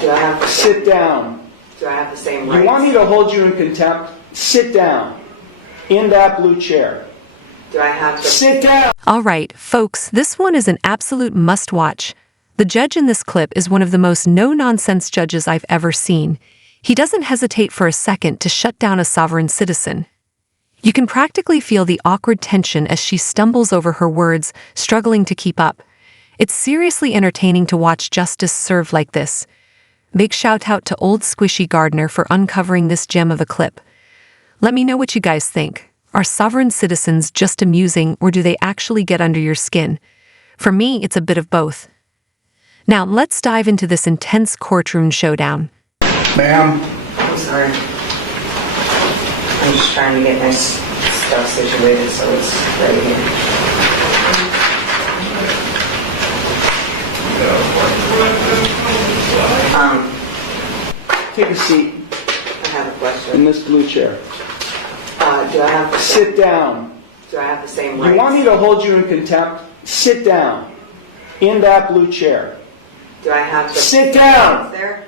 Do I have Sit down. Do I have the same rights? You want me to hold you in contempt? Sit down. In that blue chair. Do I have to Sit down! All right, folks, this one is an absolute must-watch. The judge in this clip is one of the most no-nonsense judges I've ever seen. He doesn't hesitate for a second to shut down a sovereign citizen. You can practically feel the awkward tension as she stumbles over her words, struggling to keep up. It's seriously entertaining to watch justice served like this. Big shout out to Old Squishy Gardner for uncovering this gem of a clip. Let me know what you guys think. Are sovereign citizens just amusing, or do they actually get under your skin? For me, it's a bit of both. Now, let's dive into this intense courtroom showdown. Ma'am. I'm sorry. I'm just trying to get my stuff situated so it's ready here. Take a seat I have a in question. this blue chair. Do I have the Sit down. Do I have the same rights? You want me to hold you in contempt? Sit down. In that blue chair. Do I have to Sit down! there?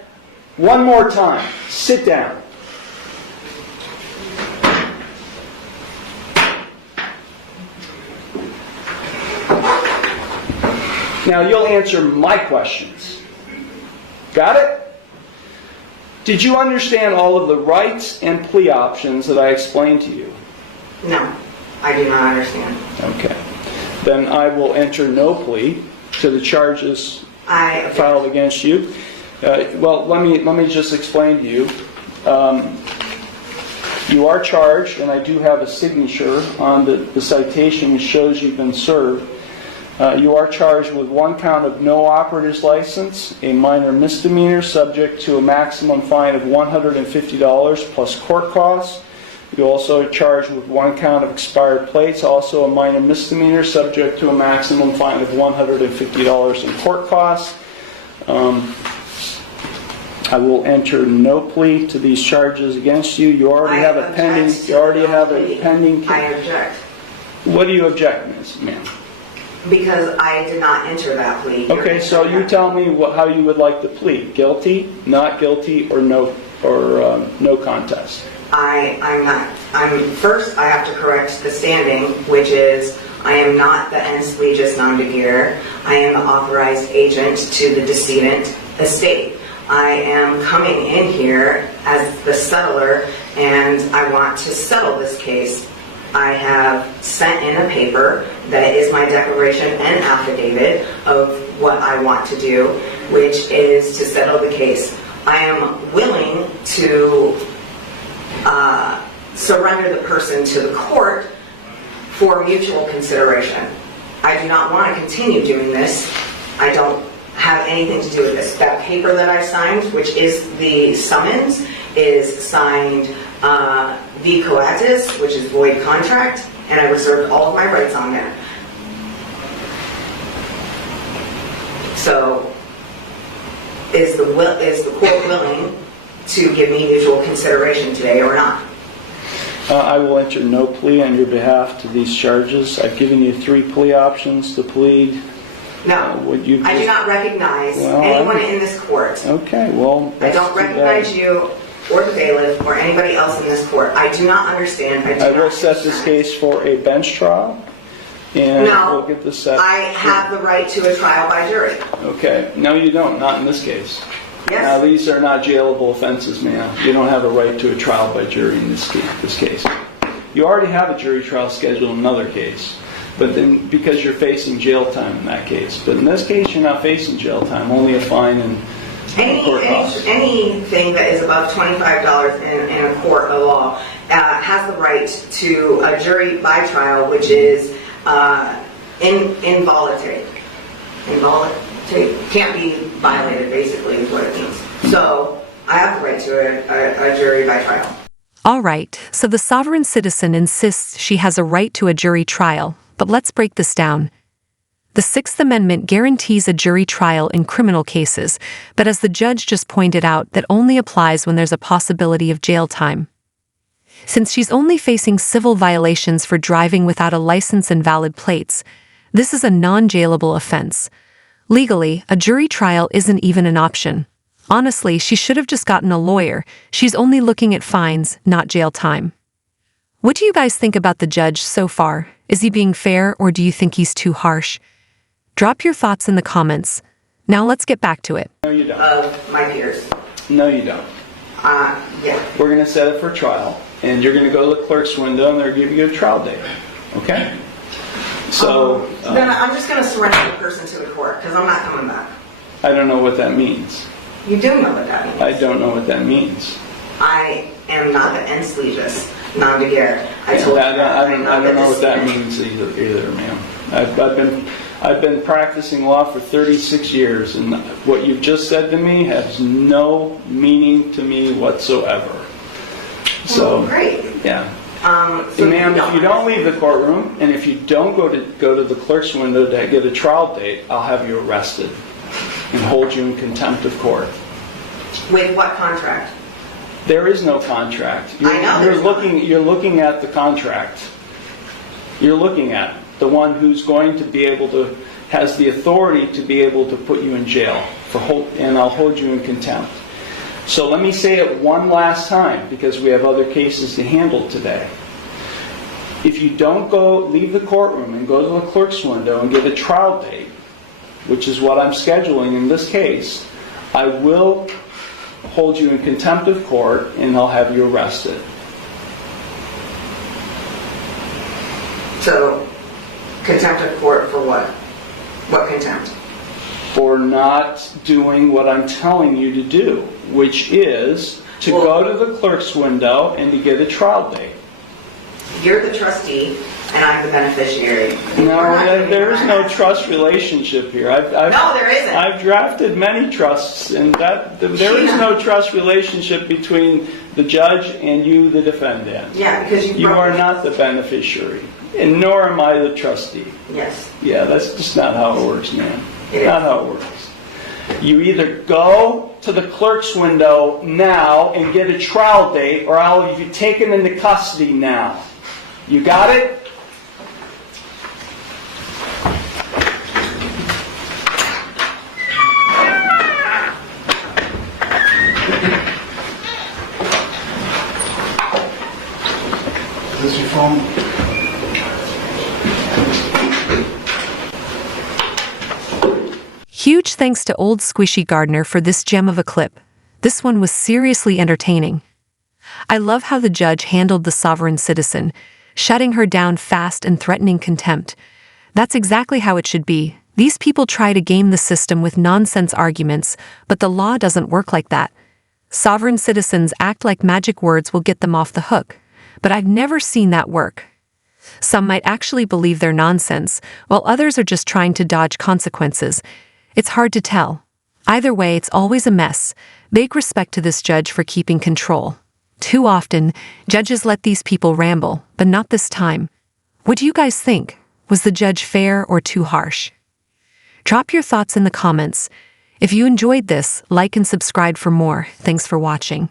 One more time. Sit down. Now you'll answer my questions. Got it? Did you understand all of the rights and plea options that I explained to you? No, I do not understand. Okay. Then I will enter no plea to the charges I filed against you. Well, let me just explain to you. You are charged, and I do have a signature on the citation which shows you've been served. You are charged with one count of no operator's license, a minor misdemeanor subject to a maximum fine of $150 plus court costs. You also are charged with one count of expired plates, also a minor misdemeanor subject to a maximum fine of $150 in court costs. I will enter no plea to these charges against you. You already have a pending. You already have a pending. I object. What do you object, ma'am? Because I did not enter that plea. Okay, so you tell me how you would like to plead: guilty, not guilty, or no contest. First, I have to correct the standing, which is I am not the ens legis non begeer. I am the authorized agent to the decedent estate. I am coming in here as the settler, and I want to settle this case. I have sent in a paper that is my declaration and affidavit of what I want to do, which is to settle the case. I am willing to surrender the person to the court for mutual consideration. I do not want to continue doing this. I don't have anything to do with this. That paper that I signed, which is the summons, is signed v coatis, which is void contract, and I reserved all of my rights on there. So, is the court willing to give me mutual consideration today or not? I will enter no plea on your behalf to these charges. I've given you 3 plea options to plead. No, I do not recognize anyone in this court. Okay, well, I don't recognize you or the bailiff or anybody else in this court. I do not understand. I will set this case for a bench trial, and we'll get this set. I have the right to a trial by jury. Okay, no you don't, not in this case. Yes. Now these are not jailable offenses, ma'am. You don't have a right to a trial by jury in this case. You already have a jury trial scheduled in another case, but then because you're facing jail time in that case. But in this case, you're not facing jail time, only a fine and court costs. Anything that is above $25 in a court of law has the right to a jury by trial, which is involuntary. Can't be violated, basically, is what it means. So I have the right to a jury by trial. All right, so the sovereign citizen insists she has a right to a jury trial, but let's break this down. The Sixth Amendment guarantees a jury trial in criminal cases, but as the judge just pointed out, that only applies when there's a possibility of jail time. Since she's only facing civil violations for driving without a license and valid plates, this is a non-jailable offense. Legally, a jury trial isn't even an option. Honestly, she should have just gotten a lawyer. She's only looking at fines, not jail time. What do you guys think about the judge so far? Is he being fair, or do you think he's too harsh? Drop your thoughts in the comments. Now let's get back to it. No, you don't. Of my peers. No, you don't. Yeah. We're going to set it for trial, and you're going to go to the clerk's window, and they're going to give you a trial date. Okay? So, Then I'm just going to surrender the person to the court because I'm not coming back. I don't know what that means. You do know what that means. I don't know what that means. I am not the ens leges non de guerre. I told you that. I don't know what that means either, ma'am. I've been practicing law for 36 years, and what you've just said to me has no meaning to me whatsoever. So, great. Yeah. So Ma'am, if you don't leave the courtroom, and if you don't go to the clerk's window to get a trial date, I'll have you arrested and hold you in contempt of court. With what contract? There is no contract. I know You're looking at the contract. You're looking at the one who's going to be able to, has the authority to be able to put you in jail and I'll hold you in contempt. So let me say it one last time, because we have other cases to handle today. If you don't leave the courtroom and go to the clerk's window and get a trial date, which is what I'm scheduling in this case, I will hold you in contempt of court and I'll have you arrested. So, contempt of court for what? What contempt? For not doing what I'm telling you to do, which is to go to the clerk's window and to get a trial date. You're the trustee and I'm the beneficiary. No, there is no trust relationship here. No, there isn't. I've drafted many trusts, and there is no trust relationship between the judge and you, the defendant. Yeah, because you are not the beneficiary, and nor am I the trustee. Yes. Yeah, that's just not how it works, man. It Not is. how it works. You either go to the clerk's window now and get a trial date, or I'll have you taken into custody now. You got it? Is this your phone? Huge thanks to Old Squishy Gardner for this gem of a clip. This one was seriously entertaining. I love how the judge handled the sovereign citizen, shutting her down fast and threatening contempt. That's exactly how it should be. These people try to game the system with nonsense arguments, but the law doesn't work like that. Sovereign citizens act like magic words will get them off the hook, but I've never seen that work. Some might actually believe they're nonsense, while others are just trying to dodge consequences. It's hard to tell. Either way, it's always a mess. Big respect to this judge for keeping control. Too often, judges let these people ramble, but not this time. What do you guys think? Was the judge fair or too harsh? Drop your thoughts in the comments. If you enjoyed this, like and subscribe for more. Thanks for watching.